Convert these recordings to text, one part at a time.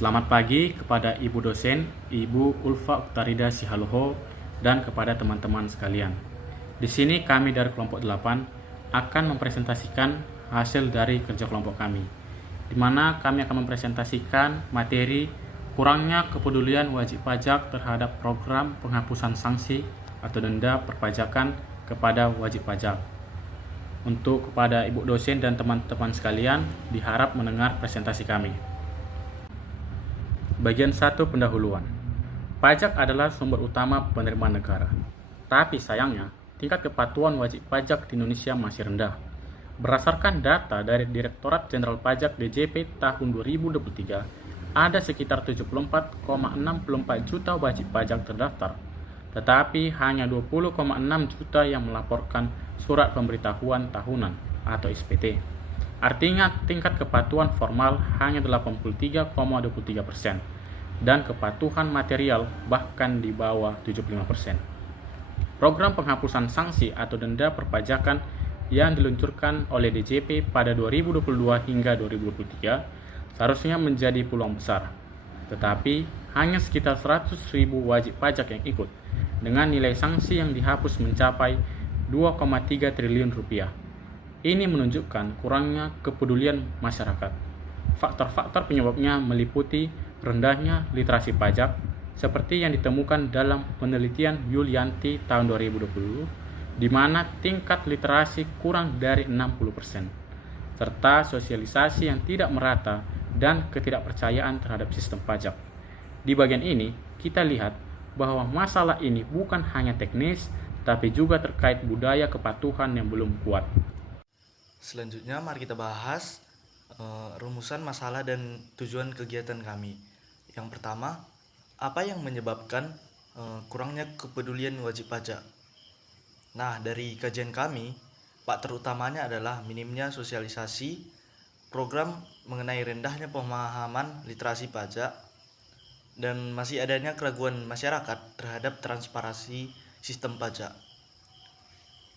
Selamat pagi kepada Ibu dosen, Ibu Ulfa Uktarida Sihaloho, dan kepada teman-teman sekalian. Di sini kami dari kelompok 8 akan mempresentasikan hasil dari kerja kelompok kami, di mana kami akan mempresentasikan materi kurangnya kepedulian wajib pajak terhadap program penghapusan sanksi atau denda perpajakan kepada wajib pajak. Untuk kepada Ibu dosen dan teman-teman sekalian, diharap mendengar presentasi kami. Bagian 1 pendahuluan. Pajak adalah sumber utama penerimaan negara. Tapi sayangnya, tingkat kepatuhan wajib pajak di Indonesia masih rendah. Berdasarkan data dari Direktorat Jenderal Pajak DJP tahun 2023, ada sekitar 74,64 juta wajib pajak terdaftar, tetapi hanya 20,6 juta yang melaporkan surat pemberitahuan tahunan atau SPT. Artinya tingkat kepatuhan formal hanya 83,23% dan kepatuhan material bahkan di bawah 75%. Program penghapusan sanksi atau denda perpajakan yang diluncurkan oleh DJP pada 2022 hingga 2023 seharusnya menjadi peluang besar. Tetapi hanya sekitar 100.000 wajib pajak yang ikut, dengan nilai sanksi yang dihapus mencapai 2,3 triliun rupiah. Ini menunjukkan kurangnya kepedulian masyarakat. Faktor-faktor penyebabnya meliputi rendahnya literasi pajak, seperti yang ditemukan dalam penelitian Yulianti tahun 2020, di mana tingkat literasi kurang dari 60%, serta sosialisasi yang tidak merata dan ketidakpercayaan terhadap sistem pajak. Di bagian ini, kita lihat bahwa masalah ini bukan hanya teknis, tapi juga terkait budaya kepatuhan yang belum kuat. Selanjutnya mari kita bahas rumusan masalah dan tujuan kegiatan kami. Yang pertama, apa yang menyebabkan kurangnya kepedulian wajib pajak? Nah, dari kajian kami, faktor utamanya adalah minimnya sosialisasi, program mengenai rendahnya pemahaman literasi pajak, dan masih adanya keraguan masyarakat terhadap transparansi sistem pajak.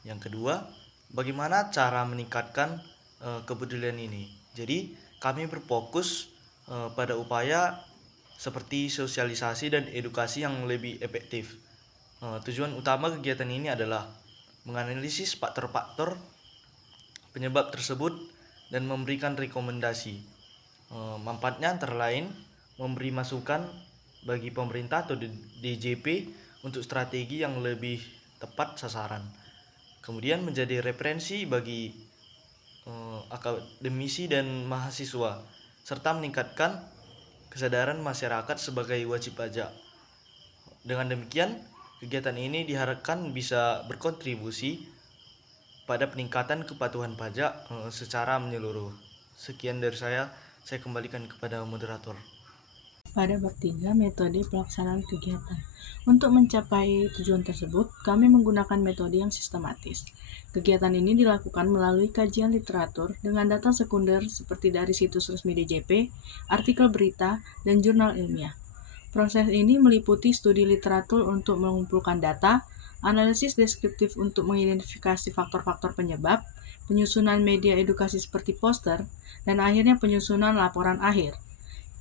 Yang kedua, bagaimana cara meningkatkan kepedulian ini? Jadi, kami berfokus pada upaya seperti sosialisasi dan edukasi yang lebih efektif. Tujuan utama kegiatan ini adalah menganalisis faktor-faktor penyebab tersebut dan memberikan rekomendasi. Manfaatnya antara lain memberi masukan bagi pemerintah atau DJP untuk strategi yang lebih tepat sasaran. Kemudian menjadi referensi bagi akademisi dan mahasiswa, serta meningkatkan kesadaran masyarakat sebagai wajib pajak. Dengan demikian, kegiatan ini diharapkan bisa berkontribusi pada peningkatan kepatuhan pajak secara menyeluruh. Sekian dari saya kembalikan kepada moderator. Pada bab 3, metode pelaksanaan kegiatan. Untuk mencapai tujuan tersebut, kami menggunakan metode yang sistematis. Kegiatan ini dilakukan melalui kajian literatur dengan data sekunder seperti dari situs resmi DJP, artikel berita, dan jurnal ilmiah. Proses ini meliputi studi literatur untuk mengumpulkan data, analisis deskriptif untuk mengidentifikasi faktor-faktor penyebab, penyusunan media edukasi seperti poster, dan akhirnya penyusunan laporan akhir.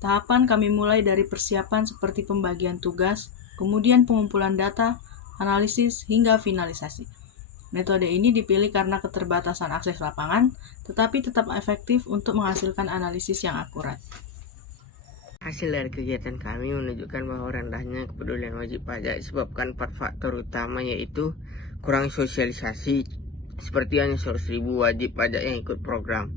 Tahapan kami mulai dari persiapan seperti pembagian tugas, kemudian pengumpulan data, analisis, hingga finalisasi. Metode ini dipilih karena keterbatasan akses lapangan, tetapi tetap efektif untuk menghasilkan analisis yang akurat. Hasil dari kegiatan kami menunjukkan bahwa rendahnya kepedulian wajib pajak disebabkan 4 faktor utama, yaitu kurang sosialisasi, seperti hanya 100.000 wajib pajak yang ikut program,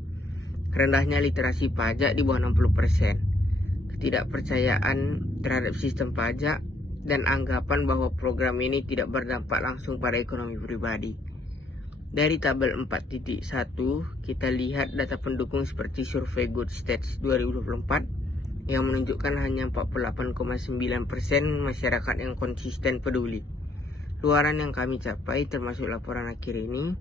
rendahnya literasi pajak di bawah 60%, ketidakpercayaan terhadap sistem pajak, dan anggapan bahwa program ini tidak berdampak langsung pada ekonomi pribadi. Dari tabel 4.1, kita lihat data pendukung seperti survei Good Stats 2024 yang menunjukkan hanya 48,9% masyarakat yang konsisten peduli. Luaran yang kami capai termasuk laporan akhir ini,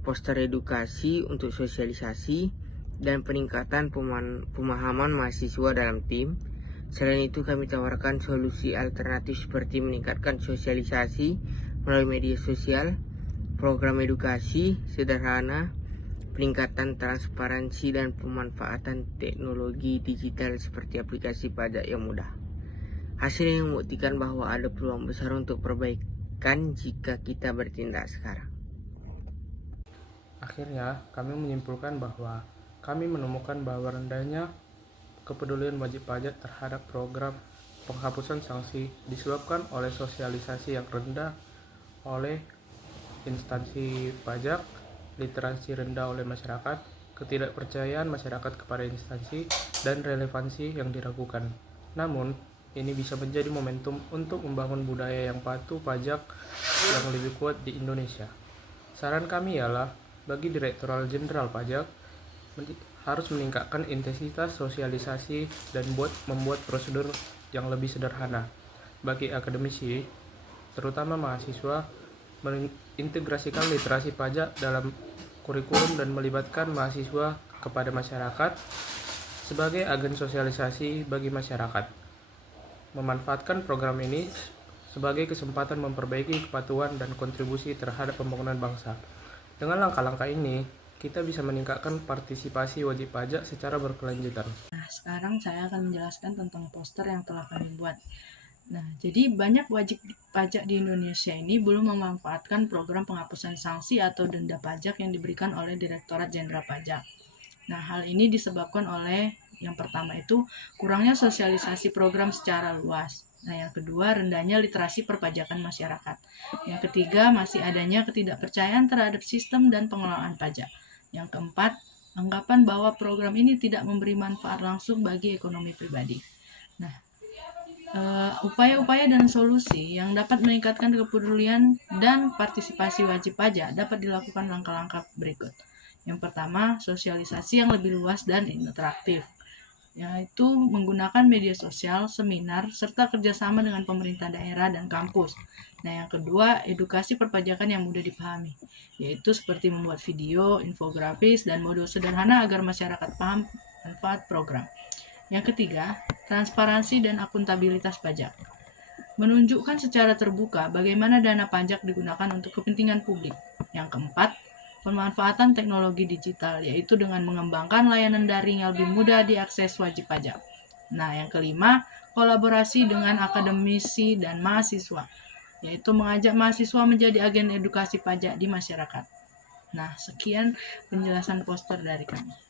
poster edukasi untuk sosialisasi, dan peningkatan pemahaman mahasiswa dalam tim. Selain itu, kami tawarkan solusi alternatif seperti meningkatkan sosialisasi melalui media sosial, program edukasi sederhana, peningkatan transparansi dan pemanfaatan teknologi digital seperti aplikasi pajak yang mudah. Hasil yang membuktikan bahwa ada peluang besar untuk perbaikan jika kita bertindak sekarang. Akhirnya, kami menyimpulkan bahwa kami menemukan bahwa rendahnya kepedulian wajib pajak terhadap program penghapusan sanksi disebabkan oleh sosialisasi yang rendah oleh instansi pajak, literasi rendah oleh masyarakat, ketidakpercayaan masyarakat kepada instansi, dan relevansi yang diragukan. Namun, ini bisa menjadi momentum untuk membangun budaya yang patuh pajak yang lebih kuat di Indonesia. Saran kami ialah, bagi Direktorat Jenderal Pajak, harus meningkatkan intensitas sosialisasi dan membuat prosedur yang lebih sederhana. Bagi akademisi, terutama mahasiswa, mengintegrasikan literasi pajak dalam kurikulum dan melibatkan mahasiswa kepada masyarakat sebagai agen sosialisasi bagi masyarakat. Memanfaatkan program ini sebagai kesempatan memperbaiki kepatuhan dan kontribusi terhadap pembangunan bangsa. Dengan langkah-langkah ini, kita bisa meningkatkan partisipasi wajib pajak secara berkelanjutan. Nah, sekarang saya akan menjelaskan tentang poster yang telah kami buat. Nah, jadi banyak wajib pajak di Indonesia ini belum memanfaatkan program penghapusan sanksi atau denda pajak yang diberikan oleh Direktorat Jenderal Pajak. Nah, hal ini disebabkan oleh yang pertama itu kurangnya sosialisasi program secara luas. Nah, yang kedua, rendahnya literasi perpajakan masyarakat. Yang ketiga, masih adanya ketidakpercayaan terhadap sistem dan pengelolaan pajak. Yang keempat, anggapan bahwa program ini tidak memberi manfaat langsung bagi ekonomi pribadi. Nah, upaya-upaya dan solusi yang dapat meningkatkan kepedulian dan partisipasi wajib pajak dapat dilakukan langkah-langkah berikut. Yang pertama, sosialisasi yang lebih luas dan interaktif, yaitu menggunakan media sosial, seminar, serta kerjasama dengan pemerintah daerah dan kampus. Nah, yang kedua, edukasi perpajakan yang mudah dipahami, yaitu seperti membuat video, infografis, dan modul sederhana agar masyarakat paham manfaat program. Yang ketiga, transparansi dan akuntabilitas pajak. Menunjukkan secara terbuka bagaimana dana pajak digunakan untuk kepentingan publik. Yang keempat, pemanfaatan teknologi digital, yaitu dengan mengembangkan layanan daring yang lebih mudah diakses wajib pajak. Nah, yang kelima, kolaborasi dengan akademisi dan mahasiswa, yaitu mengajak mahasiswa menjadi agen edukasi pajak di masyarakat. Nah, sekian penjelasan poster dari kami.